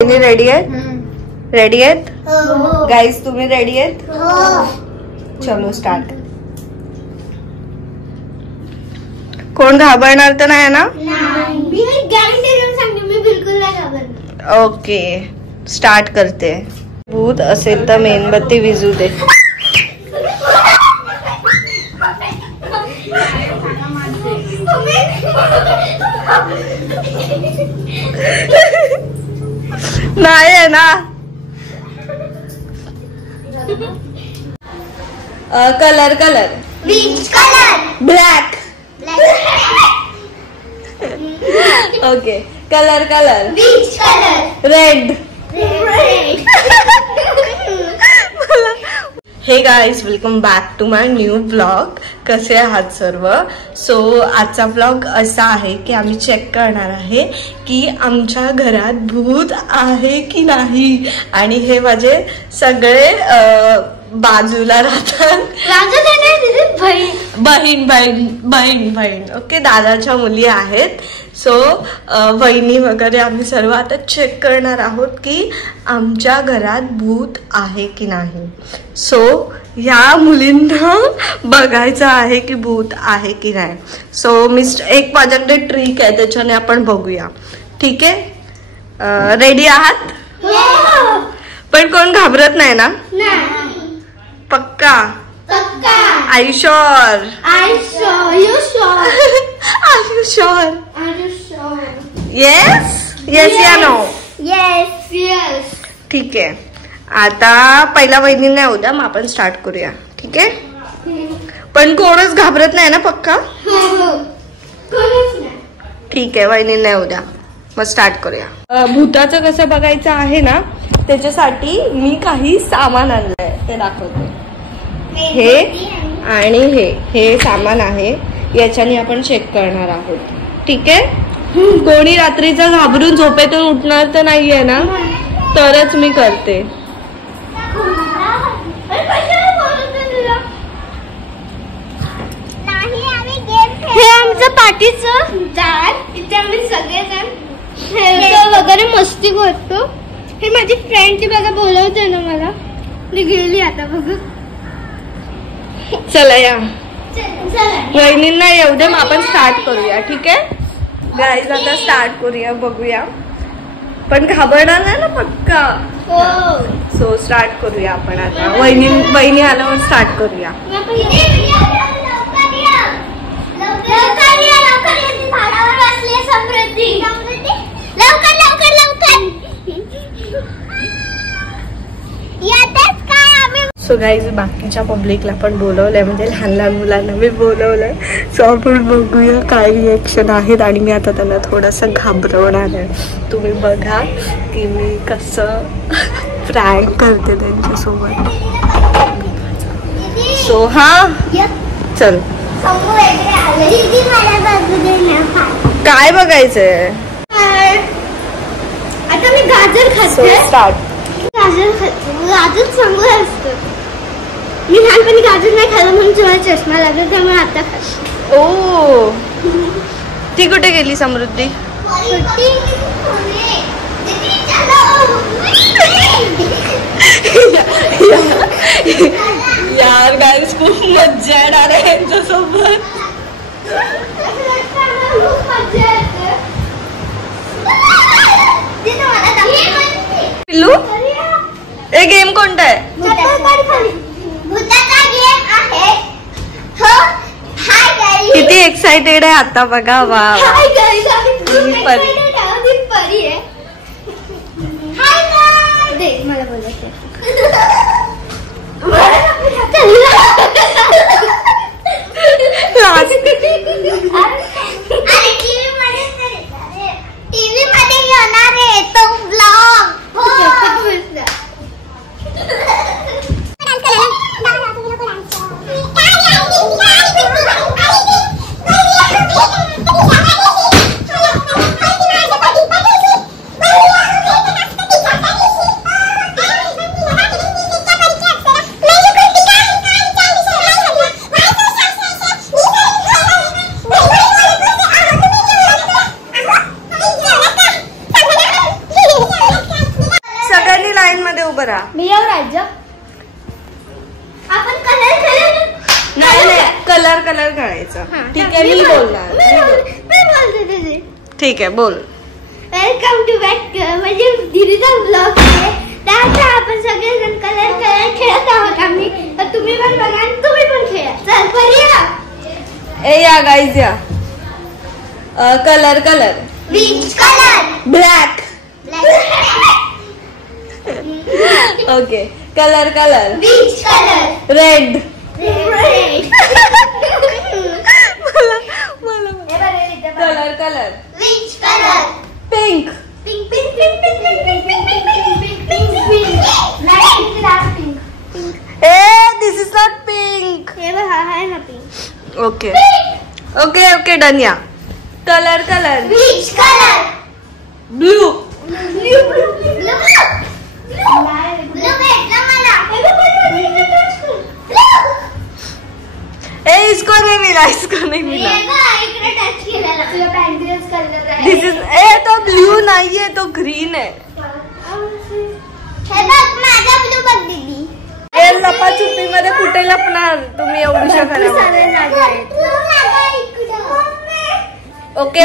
तुम्ही रेडी आहेत? रेडी आहेत गाईज? तुम्ही रेडी आहेत? चलो स्टार्ट. कोण घाबरणार तर नाही ना? मी गॅरंटी देऊन सांगते, मी बिलकुल नाही घाबरणार. ओके स्टार्ट करते. भूत असेल तर मेणबत्ती विझू दे. नाही आहे ना? Colour colour which colour black. Okay colour colour which colour red. Red. Hey guys welcome back to my new blog. कसे आहात सर्व? सो आजचा ब्लॉग असा आहे की आम्ही चेक करणार आहे की आमच्या घरात भूत आहे की नाही. आणि हे माझे सगळे बाजूला राहतात. बहीण बहीण बहीण बहीण ओके दादाच्या मुली आहेत. सो वहिनी वगैरे आम्ही सर्व आता चेक करणार आहोत की आमच्या घरात भूत आहे की नाही. सो ह्या मुलींना बघायचं आहे की भूत आहे की नाही. सो एक माझ्याकडे ट्रिक आहे, त्याच्याने आपण बघूया. ठीक आहे? रेडी आहात? पण कोण घाबरत नाही ना? पक्का? Are you sure? You sure? Are you sure? Are you sure? Yes? Yes या no? Yes, yes. ठीक आहे. आता पहिला वहिनींना येऊ द्या, मग आपण स्टार्ट करूया. ठीक आहे? पण कोणच घाबरत नाही ना? पक्का? कोणच नाही. ठीक आहे, वहिनींना येऊ द्या, मग स्टार्ट करूया. भूताचं कसं बघायचं आहे ना, त्याच्यासाठी मी काही सामान आणलंय ते दाखवते. हे आणि हे सामान आहे, याच्याने आपण चेक करणार आहोत. ठीक आहे? कोणी रात्रीचं घाबरून झोपेतून उठणार तर नाहीये ना? तरच मी करते. हे आमचं पाठीचं झाड, इथे आम्ही सगळेजण खेळतो वगैरे मस्ती करतो. हे माझी फ्रेंड ती बघा बोलवते ना मला, ती गेली आता बघ. चला या वहिनींना येऊ दे, मग आपण स्टार्ट करूया. ठीक आहे गाईज? आता स्टार्ट करूया, बघूया. पण घाबरणार नाही ना? पक्का? सो स्टार्ट करूया आपण आता. वहिनी आल्यावर स्टार्ट करूया. सो गाईज बाकीच्या पब्लिकला पण बोलवलंय, म्हणजे लहान लहान मुलांना मी बोलवलंय. सो आपण बघूया काय रिएक्शन आहेत. आणि मी आता त्यांना थोडंसं घाबरवणार आहे. तुम्ही बघा की मी कसं प्रँक करते त्यांच्यासोबत. सो हा चल, काय बघायचंय? आता मी गाजर खाते. स्टार्ट. गाजर खाते. गाजर चांगलं असतं. मी लहानपणी गाजर नाही खाल्लं म्हणून तुला चष्मा लागला, त्यामुळे आता खाते. ओ ती कुठे गेली समृद्धी? यार गाईस खूप मज्जा येणार आहे यांच्यासोबत. पिल्लू हे गेम कोणता आहे? किती एक्साइटेड आहे आता बघा. वा मला बोलायचं. टीव्ही मध्ये येणार आहे तो ब्लॉग. उभं राहा. मी येऊ राज्य. आपण कलर नाही कलर करायचं. ठीक आहे मी बोलणार. मी बोलते तुझे. ठीक आहे बोल. वेलकम टू बॅक म्हणजे दीदीचा ब्लॉग आहे. त्यात आपण सगळेजण कलर खेळत आहोत आम्ही. तर तुम्ही पण बघा आणि तुम्ही पण खेळा. चल करूया. ए या गाईज या. Colour which colour. Black. Okay colour which colour. Red. Colour which colour. Pink. Pink. A this is not pink. हे बघ हा आहे ना पिंक. ओके डन या. Colour which colour. Blue. Blue भेटला मला. ए इसको नहीं मिला. इकडे टच केलेला. तुझा पॅन्ट्रीज कलर आहे. दिस इज ए तो ब्लू नाहीये तो ग्रीन आहे. हे बघ माझा ब्लू बघ दीदी. ए लपाछुपी मध्ये कुठे लपणार तुम्ही एवढ्या घरामध्ये. ओके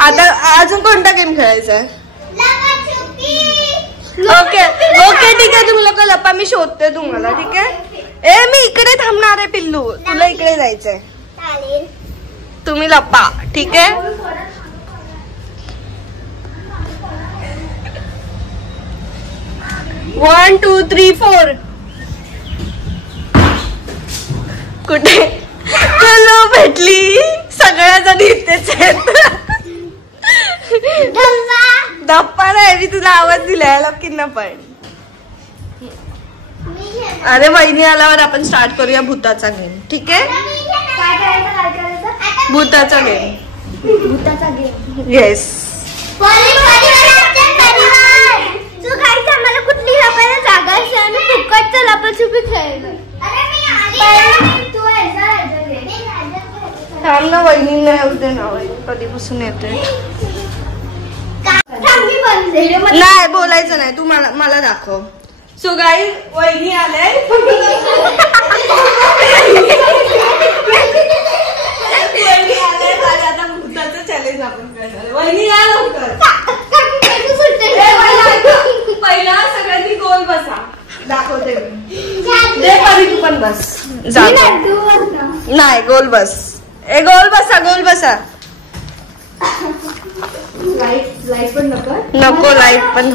आता अजून कोणता गेम खेळायचा आहे. ओके ठीक आहे तुम्ही लोक लपा. मी शोधते तुम्हाला. ठीक आहे. ए मी इकडे थांबणार आहे पिल्लू. तुला इकडे जायचंय. तुम्ही लपा. ठीक आहे. 1 2 3 4. कुठे पिल्लू भेटली. सगळ्या जण इथेच आहेत. धप्पा नाही मी तुला आवाज दिलाय लोकींना पण. अरे वहिनी आल्यावर आपण स्टार्ट करूया भूताचा गेम. ठीक आहे. भूताचा गेम. येस. तू काय आम्हाला कुठली लपायला जागा असेल आणि फुकटचं लपाछुपी खेळलं. थांब ना वहिनी नाही होते ना. कधीपासून येते. नाही बोलायचं नाही. तू मला दाखव. सो गाईज वहिनी आलाय. आता भूताचं चॅलेंज आपण करणार. वहिनी या लवकर. पहिला सगळ्यांनी गोल बसा. दाखवते मी. तू पण बस. नाही गोल बस. गोल बसा. लाईट पण नको लाईट पण.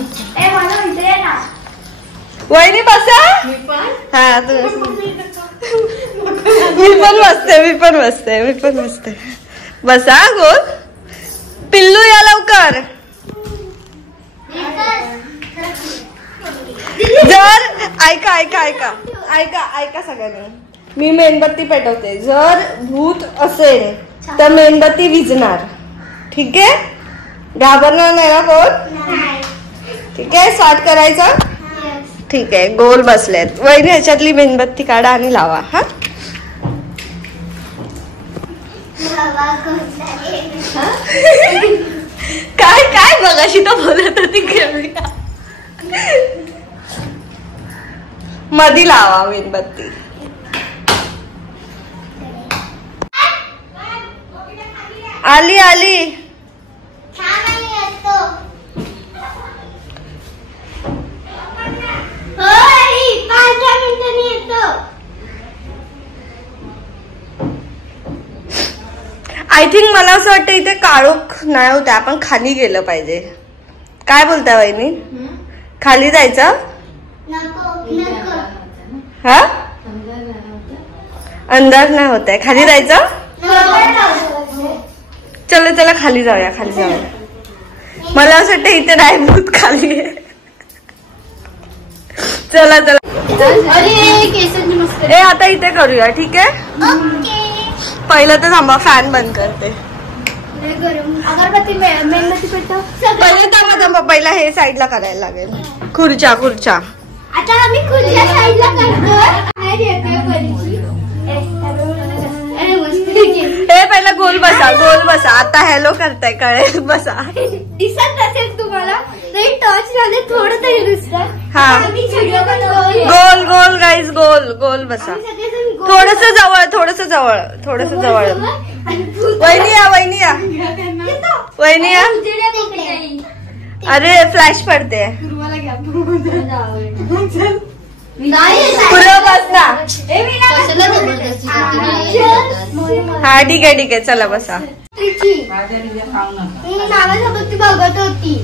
वहिनी बसा. हा तू मी पण बसते. बसा गोल. पिल्लू या लवकर. जर ऐका सगळ्यांनी. मी मेणबत्ती पेटवते. जर भूत असेल तर मेणबत्ती विझणार. ठीक आहे. घाबरणार नाही ना कोण. ठीक आहे. स्टार्ट करायचं. ठीक आहे. गोल बसलेत. वहिनी ह्याच्यातली मेणबत्ती काढा आणि लावा. हा काय मगाशी तर बोलत होती खेळूया. मधी लावा मेणबत्ती. आली आय थिंक मला असं वाटतं इथे काळोख नाही होता. आपण खाली गेलं पाहिजे. काय बोलता वहिनी. खाली जायचं. हा अंदाज नाही होत आहे. खाली जायचं. चला खाली जाऊया. मला असं वाटतं इथे नाही भूत खाली आहे. चला ए आता इथे करूया. ठीक आहे. पहिलं तर थांबा फॅन बंद करते. पहिले थांबा. पहिला हे साईडला करायला लागेल. खुर्च्या आता आम्ही खुर्च्या साईडला करतो. हे पहिला गोल बसा, गोल बसा. आता हॅलो करताय कळेल. बसा. दिसत नसेल तुम्हाला तरी टच झाले थोडं तरी दिसतं. हा गोल गोल गाईज, गोल गोल बसा. थोडस जवळ, थोडस जवळ, थोडस जवळ. वहिनी या, वहिनी या, वहिनी या. अरे फ्लॅश पडते. पूर्व बसता. हा ठीक आहे ठीक आहे, चला बसा. माझ्यासोबत ती बघत होती.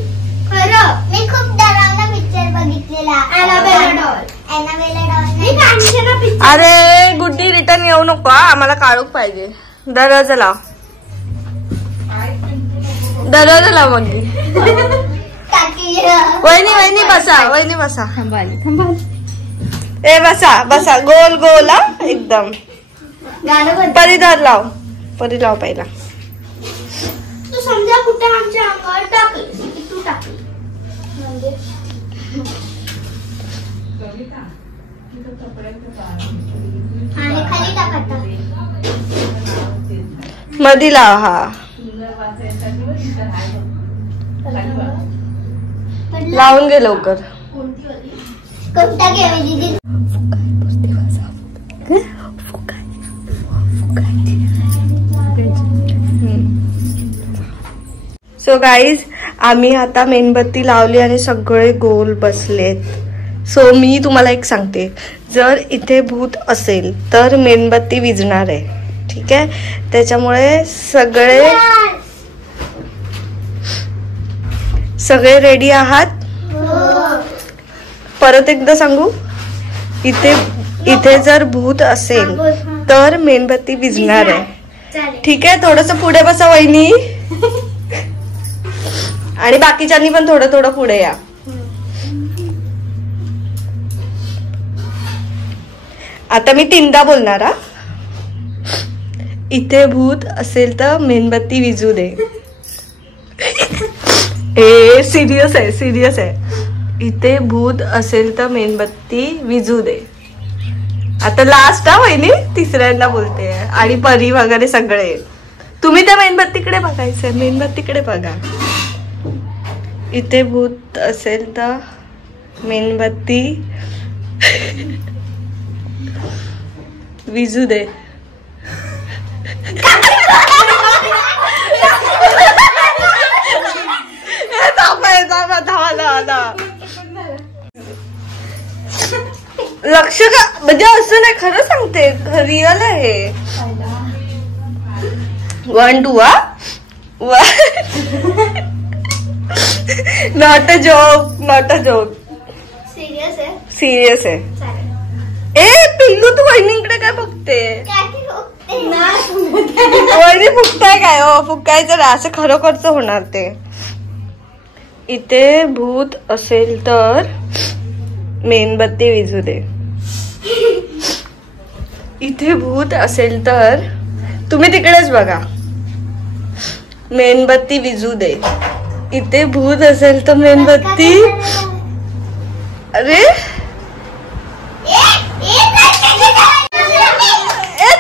खरं मी खूप डरावना पिक्चर बघितलेला, अरे गुड्डी रिटर्न येऊ नको, आम्हाला काळोख पाहिजे. दरवाजा लाव, दरवाजा लाव. मग वहिनी वहिनी बसा, वहिनी बसा. ए बसा बसा, गोल गोल. हा एकदम. परिधार लाव, परी लाव पहिला. तू समजा कुठे आमच्या अंगावर टाकली, तू टाकली म्हणजे आणि खाली टाकता मधी लाव. हा लावून घे लवकर. कोणता घ्यावी? सो गाईज, आम्ही आता मेणबत्ती लावली आणि सगळे गोल बसलेत. सो मी तुम्हाला एक सांगते, जर इथे भूत असेल तर मेणबत्ती विझणार आहे. ठीक आहे, त्याच्यामुळे सगळे रेडी आहात? परत एकदा सांगू, इथे जर भूत असेल तर मेणबत्ती विझणार आहे. ठीक आहे, थोडस पुढे बसा वहिनी, आणि बाकीच्यांनी पण थोडं थोडं पुढे या. आता मी 3दा बोलणार. हा, इथे भूत असेल तर मेणबत्ती विझू दे. ए सिरियस आहे, सिरियस आहे. इथे भूत असेल तर मेणबत्ती विझू दे. आता लास्ट हा वहिनी, 3ऱ्यांदा बोलते. आणि परी वगैरे सगळे. तुम्ही त्या मेणबत्तीकडे बघायचंय, मेणबत्तीकडे बघा. इथे भूत असेल तर मेणबत्ती विझू दे. लक्ष का, म्हणजे असं नाही, खरं सांगते, रिअल आहे. 1 2 not a joke, not a joke. Serious आहे, सिरियस आहे. ए पिल्लू, तू वहिनीकडे काय बघते? वहिनी फुकताय काय? हो फुकायचं ना, असं खरोखरच होणार ते. इथे भूत असेल तर मेणबत्ती विझू दे. इथे भूत असेल तर तुम्ही तिकडेच बघा, मेणबत्ती विझू दे. इथे भूत असेल तर मेणबत्ती. अरे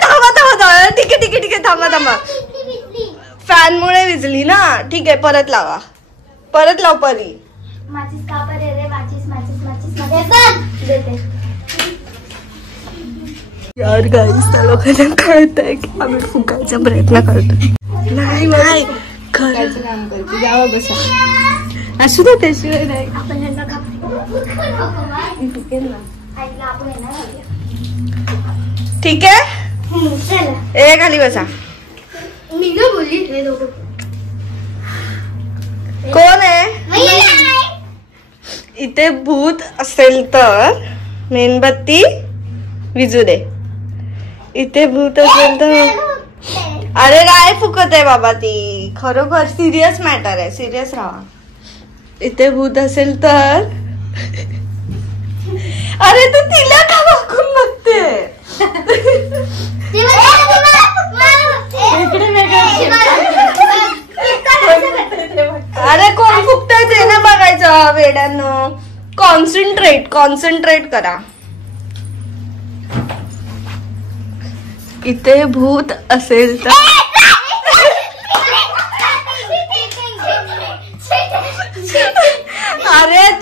थांबा थांबा, ठीक आहे ठीक आहे ठीक आहे, थांबा थांबा. फॅन मुळे विजली ना. ठीक आहे, परत लावा, परत लाव परी. यार गाईस, त्या लोकांना कळतंय की आम्ही फुकायचा प्रयत्न करतो. नाही नाही, खरंच काम करतो. जावा बसा, असू दे, त्याशिवाय नाही. ठीक आहे, ए खाली बसा. मी ना बोलली हे दोघं कोण आहे? इथे भूत असेल तर मेणबत्ती विझू दे. इथे भूत असेल तर, अरे काय फुकत आहे बाबा ती, खरोखर सिरियस मॅटर आहे, सिरियस राहा. इथे भूत असेल तर, अरे तू तिला का वाकून बघते? अरे कोण फुकतंय ते ना बघायचं वेड्यानं. कॉन्सन्ट्रेट, कॉन्सन्ट्रेट करा. इथे भूत असेल तर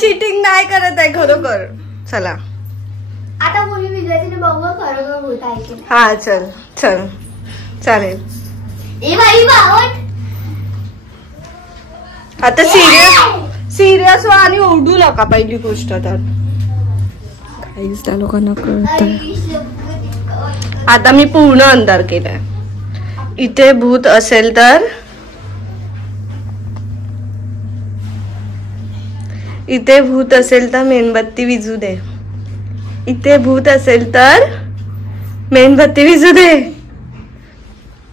चिटिंग नाही करत आहे खरोखर. चला आता कोणी विद्यार्थी बघू खरोखर होत आहे की. हा चल चल चालेल. ए बाई बावट. आता सिरियस व्हा आणि ओरडू नका पहिली गोष्ट. तर काहीच त्या लोकांना कळत. आता मी पूर्ण अंधार केलाय. इथे भूत असेल तर इथे भूत असेल तर मेणबत्ती विझू दे. इथे भूत असेल तर मेणबत्ती विझू दे.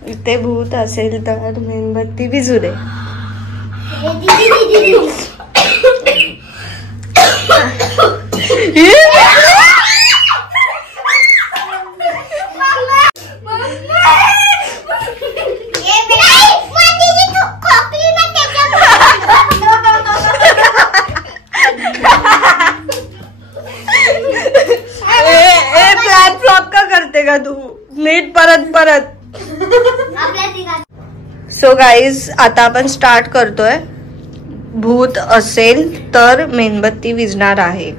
इथे भूत असेल तर मेणबत्ती विझू दे. प्लॅन फ्लॉप का करते का तू. नीट परत. सो गाईज आता आपण स्टार्ट करतोय. भूत असेल तर मेणबत्ती विझणार आहे.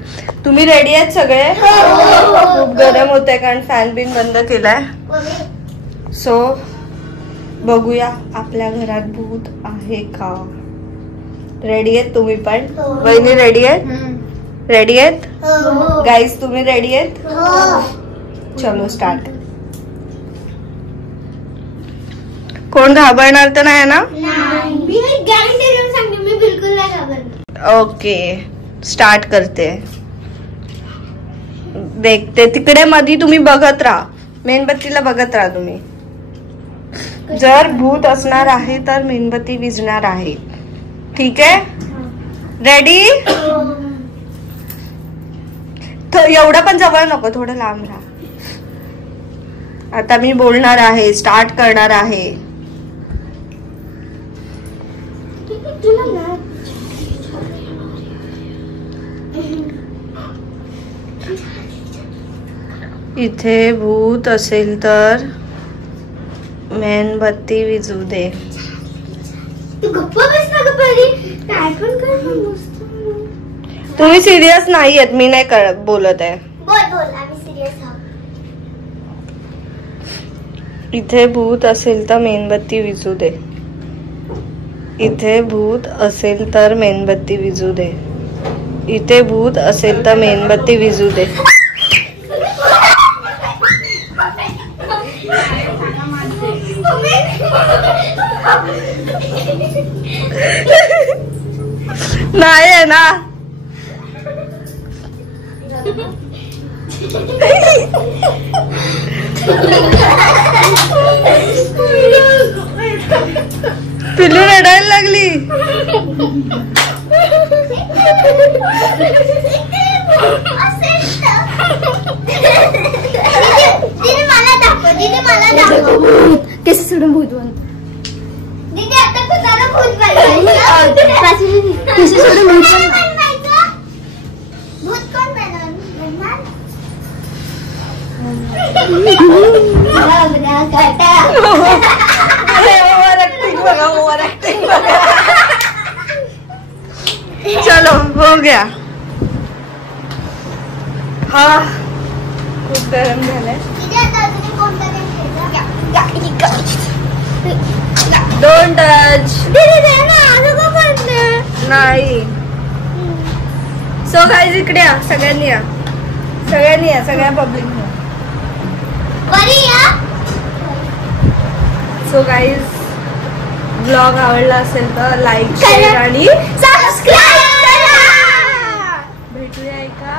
तुम्ही रेडी आहेत सगळे. खूप गरम होत आहे कारण फॅन बिन बंद केलाय. सो बघूया आपल्या घरात भूत आहे का. रेडी आहेत तुम्ही पण. वहिनी रेडी आहेत. रेडी आहेत गाईज. तुम्ही रेडी आहेत. चलो स्टार्ट. कोण घाबरणार तर नाही ना. ओके स्टार्ट करते. देखते तिकडे मध्ये तुम्ही बघत राहा. मेणबत्तीला बघत राहा तुम्ही. जर भूत असणार आहे तर मेणबत्ती विझणार आहे. ठीक आहे. रेडी. एवढं पण जवळ नको. थोडं लांब राहा. आता मी बोलणार आहे. स्टार्ट करणार आहे. इथे भूत असेल तर मेणबत्ती विझू दे. तुम्ही सिरियस नाही आहेत. मी नाही बोलत आहे. इथे भूत असेल तर मेणबत्ती विझू दे. इथे भूत असेल तर मेणबत्ती विझू दे. इथे भूत असेल तर मेणबत्ती विझू दे. नाही आहे ना. पिल्लू रडायला लागली. ते सोडून भूत बनतो. चलो हो गया. हा खूप गरम झालंय. Don't touch. नाही. सो गाईज इकडे या. सगळ्यांनी या. सगळ्या पब्लिक. सो गाईज ब्लॉग आवडला असेल तर लाईक शेअर आणि सबस्क्राईब करा. भेटूया एका